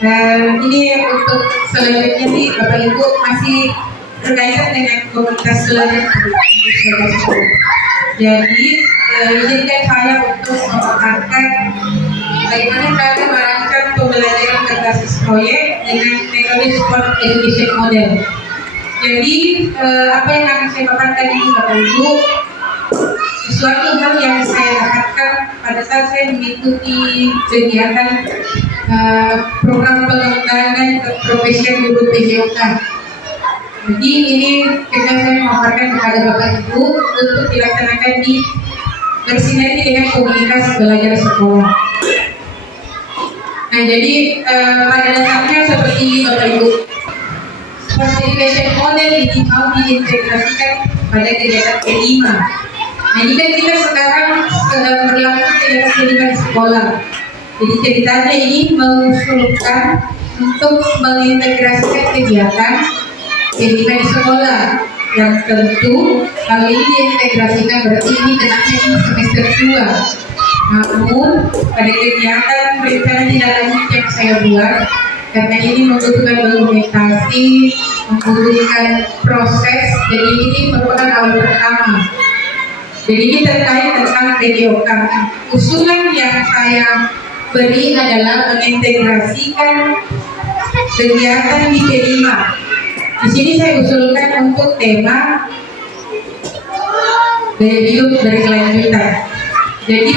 Ini untuk selanjutnya nih Bapak Ibu masih berkaitan dengan komunitas belajar. Jadi izinkan saya untuk memaparkan bagaimana cara merancang pembelajaran berbasis proyek dengan metode sport education model. Jadi apa yang akan saya paparkan ini Bapak Ibu, sesuatu hal yang saya dapatkan pada saat saya mengikuti kegiatan program pengembangan profesi guru PJOK. Jadi ini kita saya memaparkan kepada Bapak Ibu untuk dilaksanakan di bersinergi dengan komunitas belajar sekolah. Nah jadi pada dasarnya seperti ini Bapak Ibu, sport education model ini mau diintegrasikan pada kegiatan K5. Nah jika kita sekarang sedang berlangsung kegiatan K5 di sekolah, jadi ceritanya ini mengusulkan untuk mengintegrasikan kegiatan K5 di sekolah, yang tentu kalau ini diintegrasikan berarti ini kenanya ini semester 2. Namun pada kegiatan rencana tidak lanjut yang saya buat, karena ini membutuhkan dokumentasi, membutuhkan proses, jadi ini merupakan awal pertama. Jadi ini terkait tentang PJOK. Usulan yang saya beri adalah mengintegrasikan kegiatan di K5. Di sini saya usulkan untuk tema gaya hidup berkelanjutan. Jadi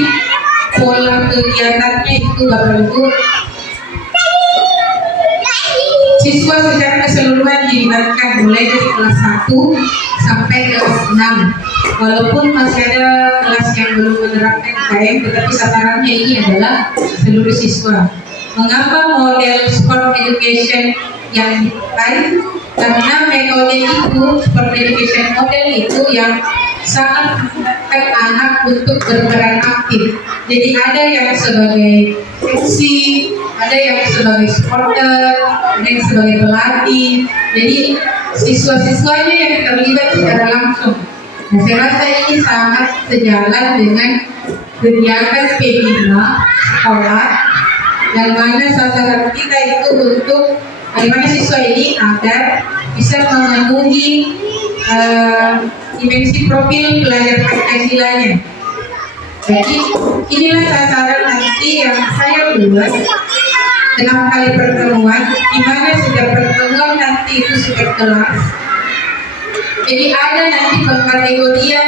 pola kegiatannya itu Bapak Ibu, siswa secara keseluruhan dilibatkan mulai dari kelas 1 sampai kelas 6. Walaupun masih ada kelas yang belum menerapkan IKM, tetapi sasarannya ini adalah seluruh siswa. Mengapa model sport education yang dipakai? Karena metode itu, sport education model itu yang sangat memudahkan anak untuk berperan aktif. Jadi ada yang sebagai seksi, ada yang sebagai supporter, ada yang sebagai pelatih. Jadi siswa-siswanya yang terlibat secara langsung. Nah, saya rasa ini sangat sejalan dengan kegiatan P5 sekolah, yang mana sasaran kita itu untuk bagaimana siswa ini agar bisa memenuhi dimensi profil pelajar Pancasilanya. Jadi inilah sasaran nanti yang saya buat 6 kali pertemuan, di mana setiap pertemuan nanti itu setiap kelas. Jadi ada nanti pengkategorian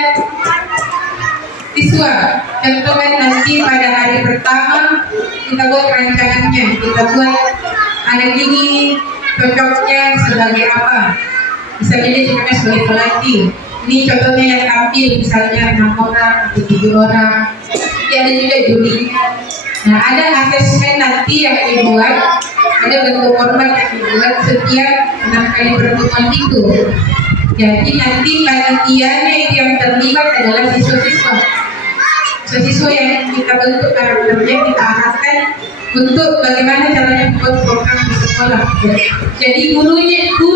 siswa. Contohnya nanti pada hari pertama kita buat rancangannya, kita buat anak ini cocoknya sebagai apa. Misalnya dia cocoknya sebagai pelatih. Ini contohnya yang tampil misalnya 6 orang atau 7 orang. Jadi ada juga jurinya. Nah ada asesmen nanti yang dibuat, ada bentuk format yang dibuat setiap 6 kali pertemuan itu. Jadi nanti panitianya itu yang terlibat adalah siswa-siswa. Siswa yang kita bentuk karakternya, kita arahkan untuk bagaimana caranya membuat program di sekolah. Jadi guru itu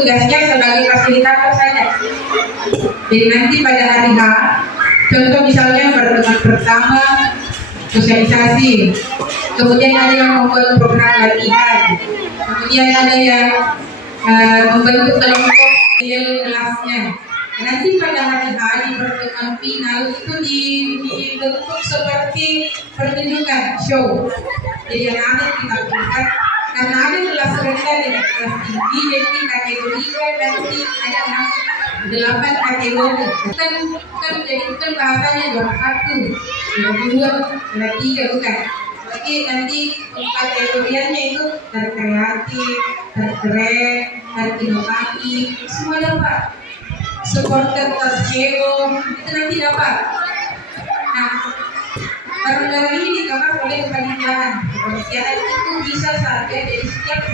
tugasnya sebagai fasilitator saja. Jadi nanti pada hari H, contoh misalnya pertemuan pertama sosialisasi, kemudian ada yang membuat program latihan, kemudian ada yang membentuk kelompok kelasnya. Nanti pada hari H di pertemuan final itu dibentuk seperti pertunjukan show. Jadi anak-anak kita lihat karena ada kelas rendah dan kelas tinggi, jadi kategorinya nanti ada 8 kategori. Bukan bahasanya juara 1, juara 2, juara 3 bukan. Tapi nanti kategoriannya itu terkreatif, terkeren, terinovatif, semua dapat. Supporter terheboh itu nanti dapat. Nah, barang-barang ini dikawal oleh kepanitiaan. Kepanitiaan itu bisa saja dari setiap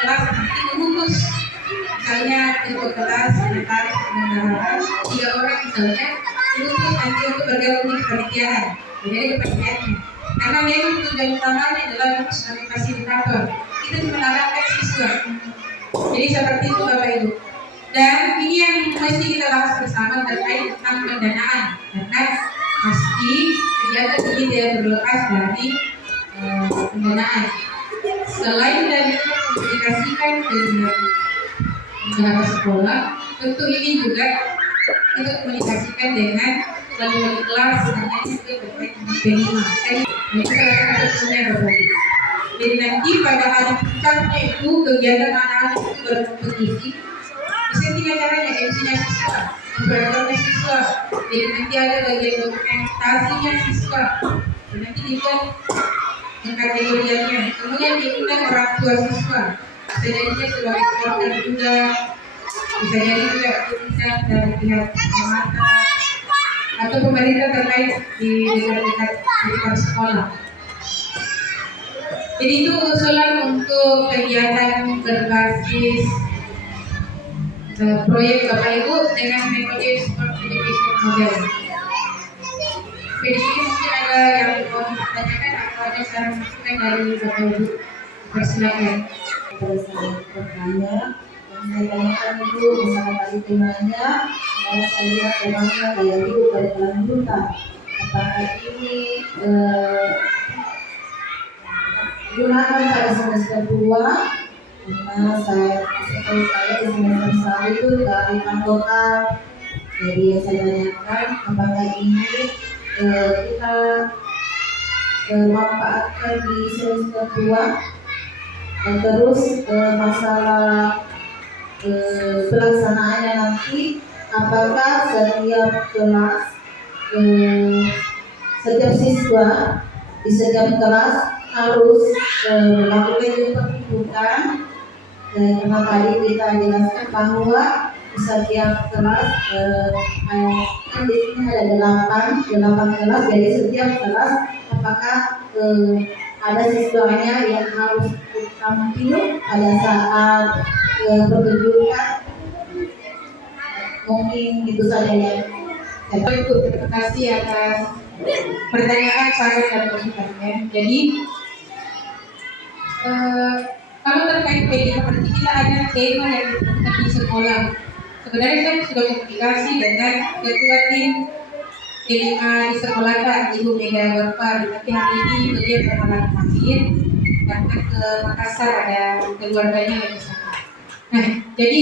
kelas nanti mengutus, misalnya untuk kelas sekretaris pengembang 3 orang misalnya, mengutus nanti untuk bergabung di kepanitiaan. Jadi ada kepanitiaannya. Karena memang tujuan utamanya adalah sebagai fasilitator. Kita mengarahkan siswa. Jadi seperti itu Bapak Ibu. Dan ini yang mesti kita bahas bersama terkait tentang pendanaan, karena pasti kegiatan ini tidak berlepas dari pendanaan. Selain dari komunikasikan dengan pihak sekolah, tentu ini juga kita komunikasikan dengan wali kelas karena itu terkait dengan penima. Ini salah satu yang berbeda. Jadi nanti pada hari puncaknya itu kegiatan anak-anak itu berkompetisi. Bisa tiga caranya, MC-nya siswa, operatornya siswa. Jadi nanti ada bagian dokumentasinya siswa. Dan nanti dibuat kategoriannya. Kemudian diundang orang tua siswa. Bisa jadi dia sebagai supporter juga. Bisa jadi juga diundang dari pihak pengamatan atau pemerintah terkait di dekat sekolah. Jadi itu usulan untuk kegiatan berbasis proyek Bapak Ibu dengan metode Sport Education Model. Di sini mungkin ada yang mau ditanyakan atau ada saran masukan dari Bapak Ibu. Persilakan. Pada saya bertanya, yang saya tanyakan itu bersama tadi temanya, saya lihat temanya gaya hidup pada kelanjutan. Apakah ini gunakan pada semester 2? Karena setahu saya di semester 1 itu kearifan lokal. Jadi yang saya tanyakan, apakah ini kita manfaatkan di semester 2? Dan terus masalah pelaksanaannya nanti, apakah setiap kelas, setiap siswa di setiap kelas harus melakukan pertunjukan. Dan karena tadi kita jelaskan bahwa di setiap kelas kan di sini ada 8 kelas, jadi setiap kelas apakah ada siswanya yang harus tampil pada saat pertunjukan. Mungkin itu saja yang Bapak Ibu, terima kasih atas pertanyaan sangat dan masukannya. Jadi kalau terkait pendidikan, berarti kita ada tema yang ditentukan di sekolah. Sebenarnya saya sudah komunikasi dengan ketua tim pendidikan di sekolah Kak, Ibu Mega Warfar. Tapi hari ini beliau berhalangan hadir karena ke Makassar ada keluarganya yang sana. Nah, jadi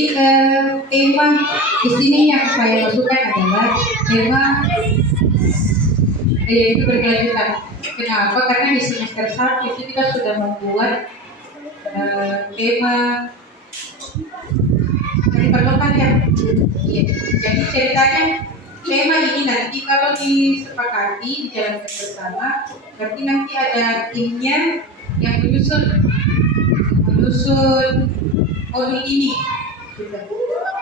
tema di sini yang saya masukkan adalah tema yaitu berkelanjutan. Kenapa? Karena di semester 1 itu kita sudah membuat tema dari perlokan ya. Iya. Jadi ceritanya tema ini nanti kalau disepakati dijalankan bersama, berarti nanti ada timnya yang menyusun modul ini.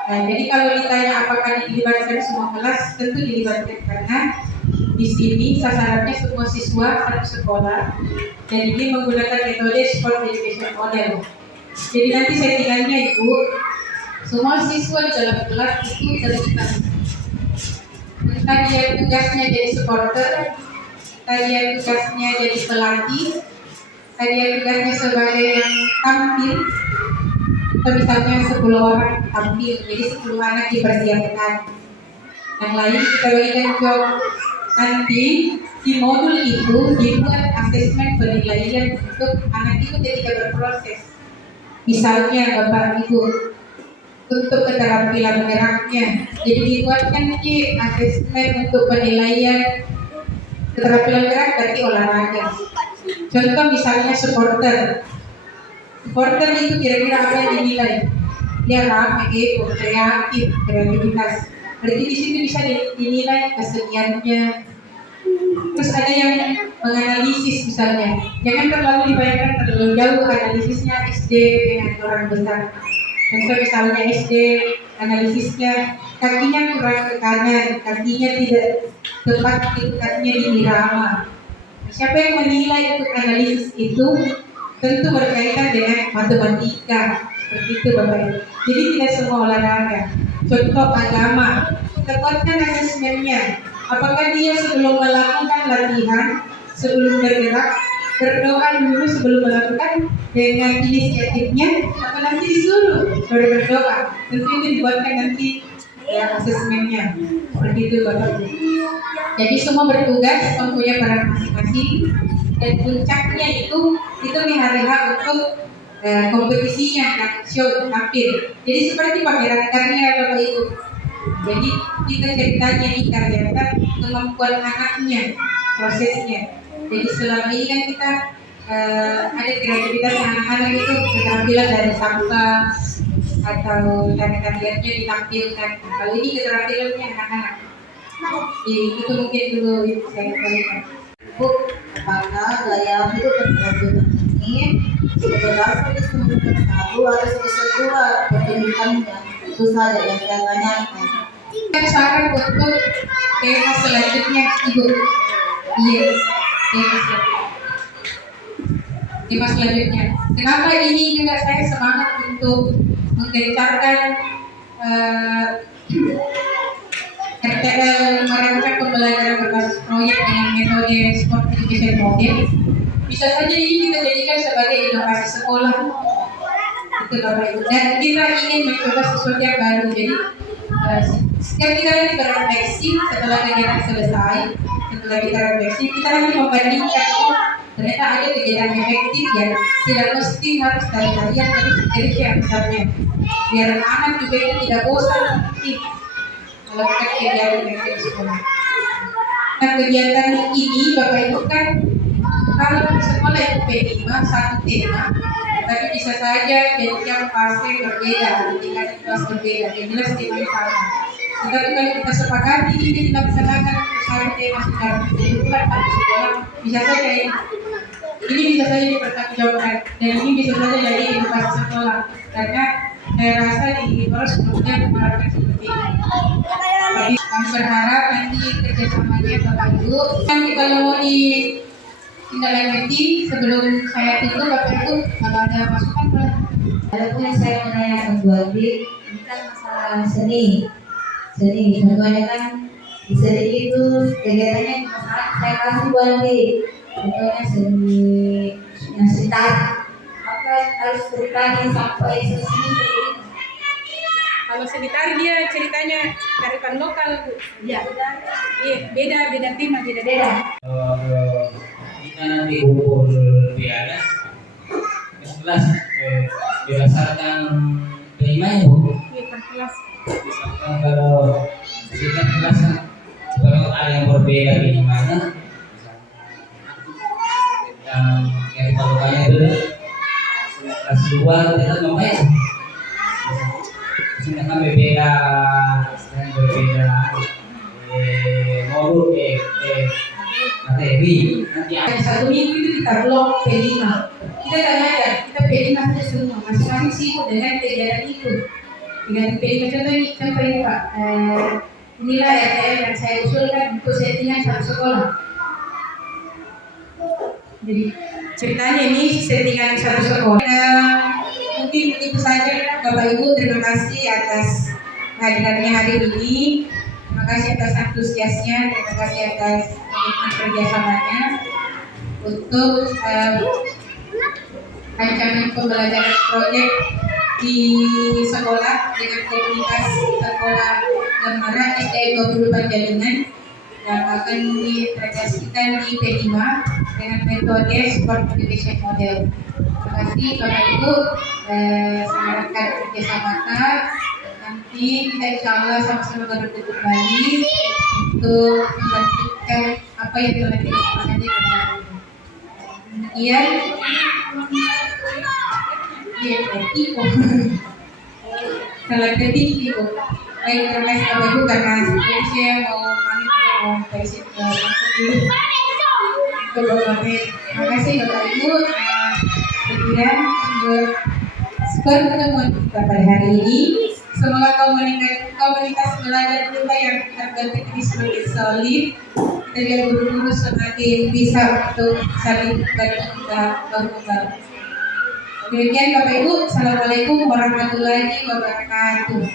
Nah, jadi kalau ditanya apakah dilibatkan semua kelas, tentu dilibatkan karena di sini sasarannya semua siswa satu sekolah dan ini menggunakan metode Sport Education Model. Jadi nanti settingannya Ibu, semua siswa di dalam kelas itu terlibat. Entah dia tugasnya jadi supporter, entah dia tugasnya jadi pelatih, entah dia tugasnya sebagai yang tampil. Atau misalnya 10 orang tampil, jadi 10 anak dipersiapkan. Yang lain kita bagikan job. Nanti di modul itu dibuat asesmen penilaian untuk anak itu ketika berproses. Misalnya Bapak Ibu untuk keterampilan geraknya, jadi dibuatkan nanti asesmen untuk penilaian keterampilan gerak berarti olahraga. Contoh misalnya supporter itu kira-kira apa yang dinilai? Dia ramai, kreatif, kreativitas. Berarti di situ bisa dinilai keseniannya. Terus ada yang menganalisis misalnya. Jangan terlalu dibayangkan terlalu jauh analisisnya SD dengan orang besar. Contoh misalnya SD analisisnya kakinya kurang ke kanan, kakinya tidak tepat, kakinya diirama. Siapa yang menilai untuk analisis itu? Tentu berkaitan dengan matematika, begitu Bapak Ibu. Jadi tidak semua olahraga. Contoh agama, kita buatkan asesmennya. Apakah dia sebelum melakukan latihan, sebelum bergerak, berdoa dulu sebelum melakukan dengan inisiatifnya, atau nanti disuruh baru berdoa? Tentu itu dibuatkan nanti asesmennya. Begitu Bapak Ibu. Jadi semua bertugas mempunyai peran masing-masing. Dan puncaknya itu di hari H untuk kompetisinya dan show tampil. Jadi seperti pameran karya Bapak Ibu. Jadi kita ceritanya ini ternyata kemampuan anaknya, prosesnya. Jadi selama ini kan kita ada kreativitas anak-anak itu keterampilan dari sampah atau tarian-tariannya ditampilkan. Kalau ini keterampilannya anak-anak. Itu mungkin dulu yang saya katakan. Bu, apakah gaya itu berkelanjutan ini berdasarkan di semester 1 atau semester 2 pertunjukannya? Itu saja yang saya tanyakan. Kan saran untuk tema selanjutnya Ibu. Iya, tema selanjutnya. Kenapa ini juga saya semangat untuk menggencarkan RTL merancang pembelajaran berbasis proyek dengan metode sport education model. Bisa saja ini kita jadikan sebagai inovasi sekolah. Itu Bapak Ibu. Dan kita ingin mencoba sesuatu yang baru. Jadi setiap kita lagi berefleksi setelah kegiatan selesai, setelah kita refleksi, kita lagi membandingkan ternyata ada kegiatan efektif yang tidak mesti harus tarian, tapi dari yang besarnya. Biar anak juga itu tidak bosan melakukan kegiatan yang di sekolah. Nah, kegiatan ini Bapak Ibu kan kalau di sekolah itu P5 satu tema, tapi bisa saja yang fase berbeda, tingkat kelas berbeda, yang jelas temanya sama. Tetapi kalau kita sepakati ini kita laksanakan satu tema secara keseluruhan pada sekolah, bisa saja ini bisa saja dipertanggungjawabkan dan ini bisa saja jadi inovasi sekolah karena saya rasa di Polres kemudian menerapkan seperti ini. Jadi kami berharap nanti kerjasamanya Bapak Ibu. Nanti kalau mau ditindaklanjuti sebelum saya tutup Bapak Ibu kalau ada masukan boleh. Adapun yang saya menanyakan Bu Andi, ini kan masalah seni. Contohnya kan di seni itu kegiatannya masalah saya kasih Bu Andi. Contohnya seni yang sekitar. Apa harus ceritanya sampai sini? Kalau seni dia ceritanya tarian lokal Bu. Ya, Iya, beda tema, beda. Kita nanti ukur piala kelas berdasarkan temanya Bu. Iya, per kelas. Misalkan kalau setiap kelas kalau ada yang berbeda di mana, yang palukanya itu kelas 2 kita ngapain? Misalkan berbeda modul materi nanti ada Satu minggu itu kita blok P5. Kita nggak ngajar, kita P5 saja semua. Masing-masing sibuk dengan kegiatan itu. Dengan P5 contoh ini Pak. Inilah RTL yang saya usulkan untuk settingan satu sekolah. Jadi ceritanya ini settingan satu sekolah. Mungkin itu saja Bapak Ibu. Terima kasih atas kehadirannya hari ini. Terima kasih atas antusiasnya. Terima kasih atas kerjasamanya untuk rancangan pembelajaran proyek di sekolah dengan komunitas sekolah Gemara SDN 24 Jalingan yang akan dipresentasikan di P5 dengan metode sport education model. Terima kasih Bapak Ibu. Saya harapkan kerjasama nanti kita insya Allah sama-sama bertemu kembali untuk melanjutkan apa yang telah kita lakukan di dalam kemudian salah ketik itu. Baik, terima kasih Bapak Ibu karena saya mau pamit dari situ dulu. Terima kasih Bapak Ibu. Kemudian pertemuan kita pada hari ini. Semoga komunitas belajar kita yang terbentuk ini semakin solid dan yang guru-guru semakin bisa untuk saling bantu baru. Demikian Bapak Ibu, Assalamualaikum warahmatullahi wabarakatuh.